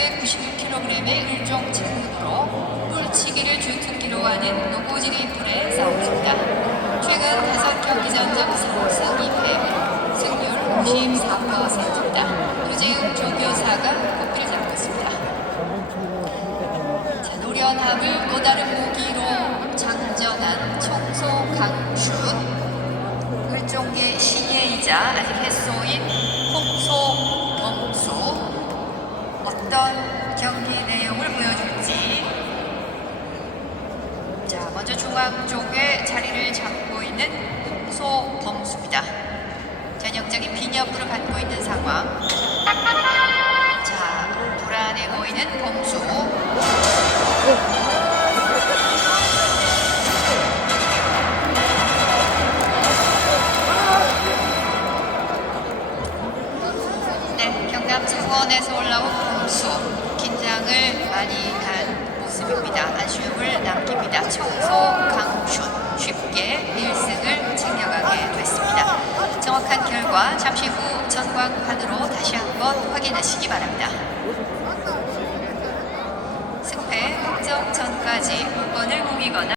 396kg의 일종 체급으로 뿔치기를 주특기로 하는 노고지리 뿔에 싸웁니다. 최근 다섯 경기 전적 3승 2패, 승률 54%입니다. 노재욱 조교사가 고비를 잡고 있습니다. 자, 노련함을 또 다른 무기로 장전한 청소 강슛 일종의 신예이자 아직 햇소인 홍소 범수 어떤 경기 내용을 보여줄지. 자 먼저 중앙 쪽에 자리를 잡고 있는 홍소 범수입니다. 전형적인 비녀불을 갖고 있는 상황. 자 불안해 보이는 범수 경남 창원에서 올라온 공수 긴장을 많이 한 모습입니다. 아쉬움을 남깁니다. 청소 강슛 쉽게 1승을 챙겨가게 됐습니다. 정확한 결과 잠시 후 전광판으로 다시 한번 확인하시기 바랍니다.